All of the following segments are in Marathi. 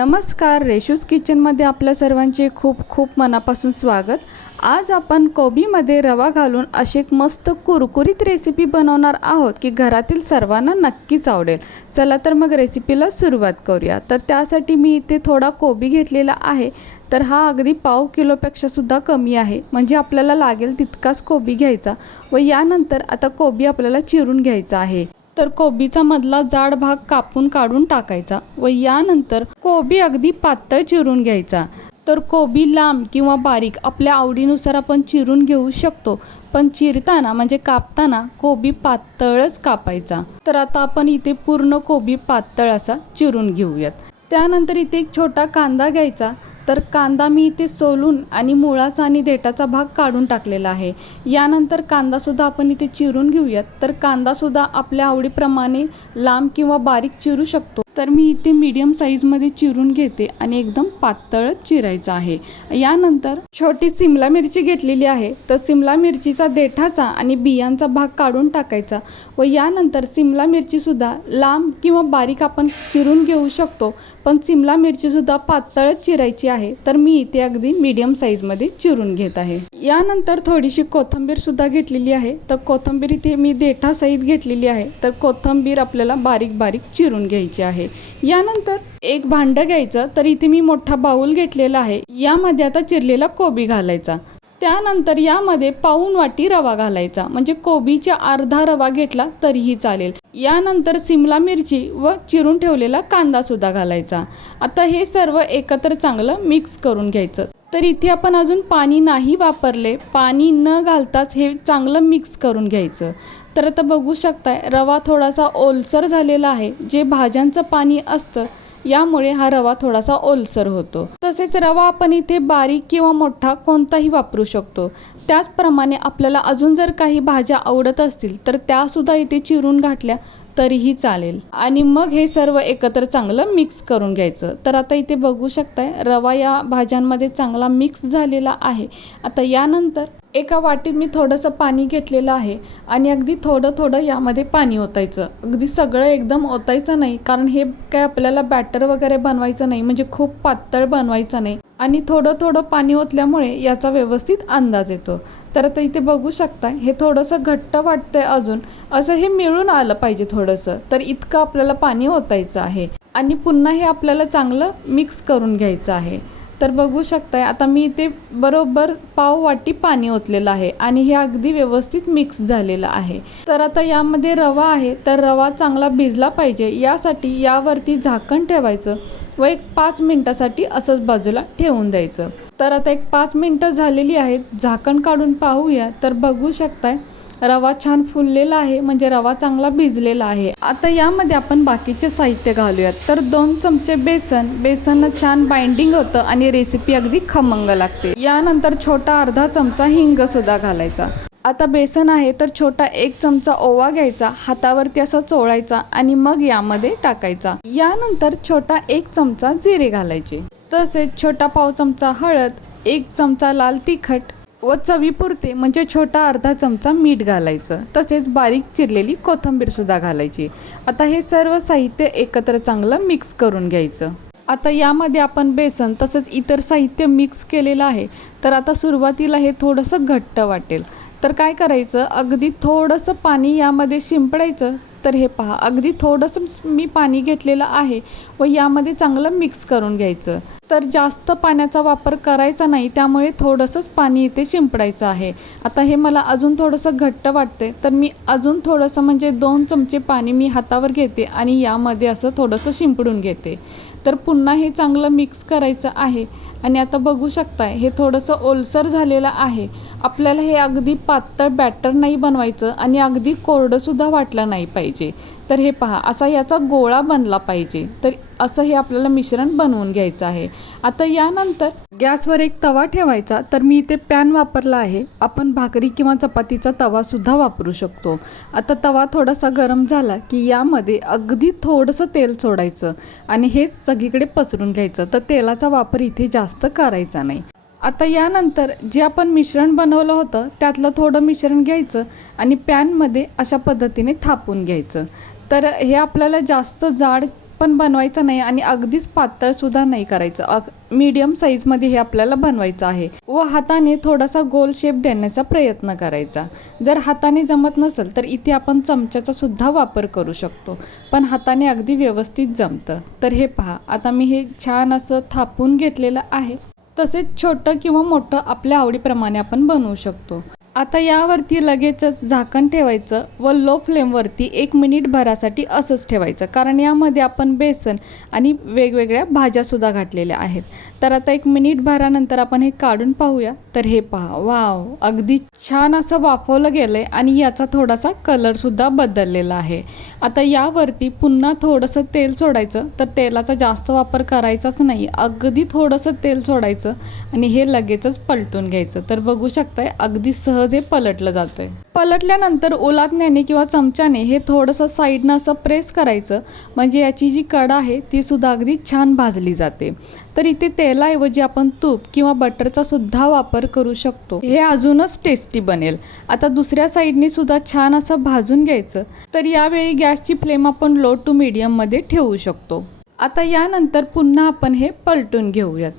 नमस्कार, रेशूज किचनमध्ये आपल्या सर्वांचे खूप खूप मनापासून स्वागत। आज आपण कोबीमध्ये रवा घालून अशी एक मस्त कुरकुरीत रेसिपी बनवणार आहोत की घरातील सर्वांना नक्कीच आवडेल। चला तर मग रेसिपीला सुरुवात करूया। तर त्यासाठी मी इथे थोडा कोबी घेतलेला आहे। तर हा अगदी पाव किलोपेक्षा सुद्धा कमी आहे, म्हणजे आपल्याला लागेल तितकाच कोबी घ्यायचा व यानंतर आता कोबी आपल्याला चिरून घ्यायचा आहे। तर कोबीचा मधला जाड भाग कापून काढून टाकायचा व यानंतर कोबी अगदी पातळ चिरून घ्यायचा। तर कोबी लांब किंवा बारीक आपल्या आवडीनुसार आपण चिरून घेऊ शकतो, पण चिरताना म्हणजे कापताना कोबी पातळच कापायचा। तर आता आपण इथे पूर्ण कोबी पातळ असा चिरून घेऊयात। त्यानंतर इथे एक छोटा कांदा घ्यायचा। तर कांदा मी इथे सोलून आणि मुळाचा आणि देठाचा भाग काढून टाकलेला आहे। यानंतर कांदा सुद्धा आपण इथे चिरून घेऊयात। तर कांदा सुद्धा आपल्या आवडीप्रमाणे लांब किंवा बारीक चिरू शकतो। तर मी इथे मीडियम साईजमध्ये चिरून घेते आणि एकदम पातळ चिरायचा आहे। यानंतर छोटी सिमला मिरची घेतलेली आहे। तर सिमला मिरचीचा देठाचा आणि बियांचा भाग काढून टाकायचा व यानंतर सिमला मिरची सुद्धा लांब किंवा बारीक आपण चिरून घेऊ शकतो, पण सिमला मिरची सुद्धा पातळच चिरायची आहे। तर मी इथे अगदी मीडियम साईजमध्ये चिरून घेत आहे। यानंतर थोडीशी कोथिंबीर सुद्धा घेतलेली आहे। तर कोथिंबीर इथे मी देठासहित घेतलेली आहे। तर कोथिंबीर आपल्याला बारीक बारीक चिरून घ्यायची आहे। यानंतर एक भांडं घ्यायचं। तर इथे मी मोठा बाउल घेतलेला आहे। यामध्ये आता चिरलेला कोबी घालायचा। त्यानंतर यामध्ये पाऊण वाटी रवा घालायचा, म्हणजे कोबीचा अर्धा रवा घेतला तरीही चालेल। यानंतर सिमला मिरची व चिरून ठेवलेला कांदा सुद्धा घालायचा। आता हे सर्व एकत्र चांगलं मिक्स करून घ्यायचं। तर इथे आपण अजून पाणी नाही वापरले, पाणी न घालताच हे चांगलं मिक्स करून घ्यायचं। तर आता बघू शकताय रवा थोडासा ओलसर झालेला आहे। जे भाज्यांचं पाणी असतं यामुळे हा रवा थोडासा ओलसर होतो। तसेच रवा आपण इथे बारीक किंवा मोठा कोणताही वापरू शकतो। त्याचप्रमाणे आपल्याला अजून जर काही भाज्या आवडत असतील तर त्या सुद्धा इथे चिरून घातल्या तरीही चालेल। आणि मग हे सर्व एकत्र चांगलं मिक्स करून घ्यायचं। तर आता इथे बघू शकताय रवा या भाज्यांमध्ये चांगला मिक्स झालेला आहे। आता यानंतर एका वाटीत मी थोडंसं पाणी घेतलेलं आहे आणि अगदी थोडं थोडं यामध्ये पाणी ओतायचं। अगदी सगळं एकदम ओतायचं नाही, कारण हे काय आपल्याला बॅटर वगैरे बनवायचं नाही, म्हणजे खूप पातळ बनवायचं नाही। आणि थोडं थोडं पाणी ओतल्यामुळे याचा व्यवस्थित अंदाज येतो। तर आता इथे बघू शकता हे थोडंसं घट्ट वाटतंय अजून, असं हे मिळून आलं पाहिजे थोडंसं। तर इतकं आपल्याला पाणी ओतायचं आहे आणि पुन्हा हे आपल्याला चांगलं मिक्स करून घ्यायचं आहे। तर बघू शकताय आता मी इथे बरोबर पाव वाटी पाणी ओतलेलं आहे आणि हे अगदी व्यवस्थित मिक्स झालेलं आहे। तर आता यामध्ये रवा आहे, तर रवा चांगला भिजला पाहिजे यासाठी यावरती झाकण ठेवायचं व एक 5 मिनिटासाठी असंच बाजूला ठेवून द्यायचं। तर आता एक 5 मिनिटं झालेली आहेत, झाकण काढून पाहूया। तर बघू शकताय रवा छान फुललेला आहे, म्हणजे रवा चांगला भिजलेला आहे। आता यामध्ये आपण बाकीचे साहित्य घालूयात। तर 2 चमचे बेसन छान बाइंडिंग होतं आणि रेसिपी अगदी खमंग लागते। यानंतर छोटा अर्धा चमचा हिंग सुद्धा घालायचा। आता बेसन आहे तर छोटा 1 चमचा ओवा घ्यायचा, हातावरती असा चोळायचा आणि मग यामध्ये टाकायचा। यानंतर छोटा 1 चमचा जिरे घालायचे, तसेच छोटा पाव चमचा हळद, 1 चमचा लाल तिखट व चवीपुरते म्हणजे छोटा अर्धा चमचा मीठ घालायचं। तसेच बारीक चिरलेली कोथिंबीर सुद्धा घालायची। आता हे सर्व साहित्य एकत्र चांगलं मिक्स करून घ्यायचं। आता यामध्ये आपण बेसन तसंच इतर साहित्य मिक्स केलेलं आहे। तर आता सुरुवातीला हे थोडंसं घट्ट वाटेल, तर काय करायचं अगदी थोडंसं पाणी यामध्ये शिंपडायचं। तर हे पहा अगदी थोडंसं मी पाणी घेतलेलं आहे व यामध्ये चांगलं मिक्स करून घ्यायचं। तर जास्त पाण्याचा वापर करायचा नाही, त्यामुळे थोडंसंच पाणी इथे शिंपडायचं आहे। आता हे मला अजून थोडंसं घट्ट वाटते, तर मी अजून थोडंसं म्हणजे 2 चमचे पाणी मी हातावर घेते आणि यामध्ये असं थोडंसं शिंपडून घेते। तर पुन्हा हे चांगलं मिक्स करायचं आहे आणि आता बघू शकताय हे थोडंसं ओलसर झालेलं आहे। आपल्याला हे अगदी पातळ बॅटर नाही बनवायचं आणि अगदी कोरडंसुद्धा वाटलं नाही पाहिजे। तर हे पहा असा याचा गोळा बनला पाहिजे। तर असं हे आपल्याला मिश्रण बनवून घ्यायचं आहे। आता यानंतर गॅसवर एक तवा ठेवायचा। तर मी इथे पॅन वापरला आहे, आपण भाकरी किंवा चपातीचा तवा सुद्धा वापरू शकतो। आता तवा थोडासा गरम झाला की यामध्ये अगदी थोडंसं तेल सोडायचं आणि हेच सगळीकडे पसरून घ्यायचं। तर तेलाचा वापर इथे जास्त करायचा नाही। आता यानंतर जे आपण मिश्रण बनवलं होतं त्यातलं थोडं मिश्रण घ्यायचं आणि पॅनमध्ये अशा पद्धतीने थापून घ्यायचं। तर हे आपल्याला जास्त जाड पण बनवायचं नाही आणि अगदीच पातळसुद्धा नाही करायचं. मीडियम साईजमध्ये हे आपल्याला बनवायचं आहे व हाताने थोडासा गोल शेप देण्याचा प्रयत्न करायचा. जर हाताने जमत नसेल तर इथे आपण चमच्याचा सुद्धा वापर करू शकतो, पण हाताने अगदी व्यवस्थित जमतं. तर हे पहा, आता मी हे छान असं थापून घेतलेलं आहे. तसेच छोटं किंवा मोठं आपल्या आवडीप्रमाणे आपण बनवू शकतो. आता यावरती लगेचच झाकण ठेवायचं व लो फ्लेमवरती 1 मिनिट भरासाठी असंच ठेवायचं, कारण यामध्ये आपण बेसन आणि वेगवेगळ्या भाज्यासुद्धा घातलेल्या आहेत. तर आता 1 मिनिट भरानंतर आपण हे काढून पाहूया. तर हे पहा, वाव, अगदी छान असं वाफवलं गेलं आहे आणि याचा थोडासा कलरसुद्धा बदललेला आहे. आता यावरती पुन्हा थोडंसं तेल सोडायचं. तर तेलाचा जास्त वापर करायचाच नाही, अगदी थोडंसं तेल सोडायचं आणि हे लगेचच पलटून घ्यायचं. तर बघू शकताय, अगदी सहज हे पलटलं जातं आहे. पलटल्यानंतर उलाटण्याने किंवा चमच्याने हे थोडंसं साईडनं असं प्रेस करायचं, म्हणजे याची जी कड आहे ती सुद्धा अगदी छान भाजली जाते. तर इथे तेलाऐवजी आपण तूप किंवा बटरचा सुद्धा वापर करू शकतो, हे अजूनच टेस्टी बनेल. आता दुसऱ्या साईडने सुद्धा छान असं भाजून घ्यायचं. तर यावेळी गॅसची फ्लेम आपण लो टू मीडियममध्ये ठेवू शकतो. आता यानंतर पुन्हा आपण हे पलटून घेऊयात.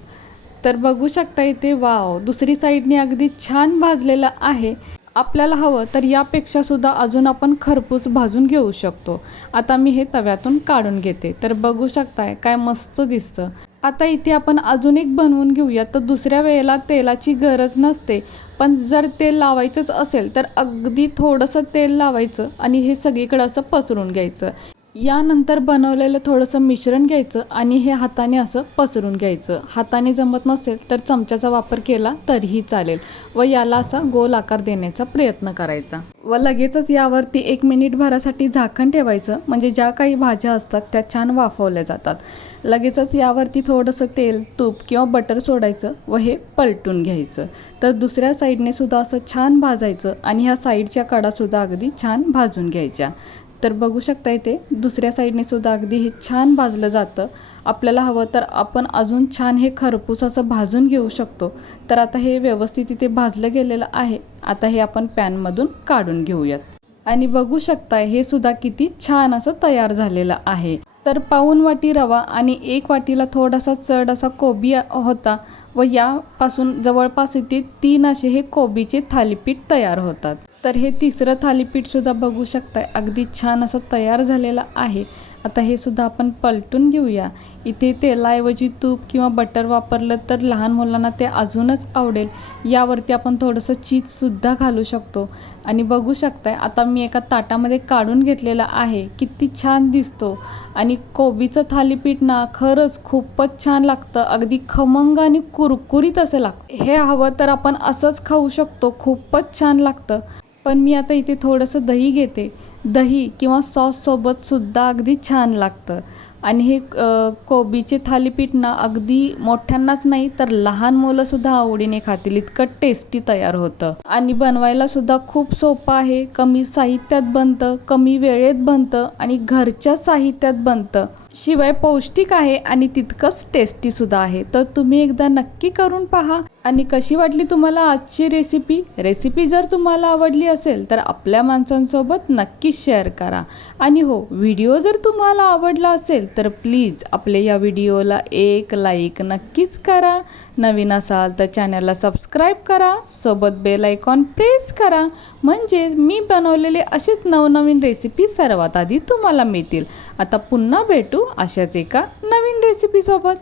तर बघू शकता इथे, वाव, दुसरी साईडने अगदी छान भाजलेलं आहे. आपल्याला हवं तर यापेक्षा सुद्धा अजून आपण खरपूस भाजून घेऊ शकतो. आता मी हे तव्यातून काढून घेते. तर बघू शकताय, काय मस्त दिसतं. आता इथे आपण अजून एक बनवून घेऊया. तर दुसऱ्या वेळेला तेलाची गरज नसते, पण जर तेल लावायचंच असेल तर अगदी थोडंसं तेल लावायचं आणि हे सगळीकडे असं पसरून घ्यायचं. यानंतर बनवलेलं थोडंसं मिश्रण घ्यायचं आणि हे हाताने असं पसरून घ्यायचं. हाताने जमत नसेल तर चमच्याचा वापर केला तरीही चालेल व याला असा गोल आकार देण्याचा प्रयत्न करायचा व लगेचच यावरती 1 मिनिट भरासाठी झाकण ठेवायचं, म्हणजे ज्या काही भाज्या असतात त्या छान वाफवल्या जातात. लगेचच यावरती थोडंसं तेल, तूप किंवा बटर सोडायचं व हे पलटून घ्यायचं. तर दुसऱ्या साईडने सुद्धा असं छान भाजायचं आणि ह्या साईडच्या कडासुद्धा अगदी छान भाजून घ्यायच्या. तर बघू शकता इथे दुसऱ्या साईडने सुद्धा अगदी हे छान भाजलं जातं. आपल्याला हवं तर आपण अजून छान हे खरपूस असं भाजून घेऊ शकतो. तर आता हे व्यवस्थित इथे भाजलं गेलेलं आहे. आता हे आपण पॅनमधून काढून घेऊयात आणि बघू शकता हे सुद्धा किती छान असं तयार झालेलं आहे. तर पाऊण वाटी रवा आणि 1 वाटीला थोडासा चढ असा कोबी होता व यापासून जवळपास इथे 3 असे हे कोबीचे थालीपीठ तयार होतात. तर हे तिसरं थालीपीठसुद्धा बघू शकताय, अगदी छान असं तयार झालेलं आहे. आता हे सुद्धा आपण पलटून घेऊया. इथे तेलाऐवजी तूप किंवा बटर वापरलं तर लहान मुलांना ते अजूनच आवडेल. यावरती आपण थोडंसं चीजसुद्धा घालू शकतो आणि बघू शकताय आता मी एका ताटामध्ये काढून घेतलेला आहे. किती छान दिसतो आणि कोबीचं थालीपीठ ना खरंच खूपच छान लागतं. अगदी खमंग आणि कुरकुरीत असं लागतं. हे हवं तर आपण असंच खाऊ शकतो, खूपच छान लागतं. पण मी आता इथे थोडंसं दही घेते. दही किंवा सॉससोबत सुद्धा अगदी छान लागतं आणि हे कोबीचे थालीपीठ ना अगदी मोठ्यांनाच नाही तर लहान मुलंसुद्धा आवडीने खातील, इतकं टेस्टी तयार होतं आणि बनवायला सुद्धा खूप सोपं आहे. कमी साहित्यात बनतं, कमी वेळेत बनतं आणि घरच्या साहित्यात बनतं. शिवाय पौष्टिक आहे आणि तितकंच टेस्टीसुद्धा आहे. तर तुम्ही एकदा नक्की करून पहा. आणि कशी वाटली तुम्हाला आजची रेसिपी जर तुम्हाला आवडली असेल तर आपल्या माणसांसोबत नक्की शेअर करा. आणि हो, व्हिडिओ जर तुम्हाला आवडला असेल तर प्लीज आपल्या या व्हिडिओला एक लाईक नक्कीच करा. नवीन असाल तर चॅनलला सबस्क्राईब करा, सोबत बेल आयकॉन प्रेस करा, म्हणजे मी बनवलेले असेच नवनवीन रेसिपी सर्वात आधी तुम्हाला मिळतील. आता पुन्हा भेटू अशाच एका नवीन रेसिपीसोबत.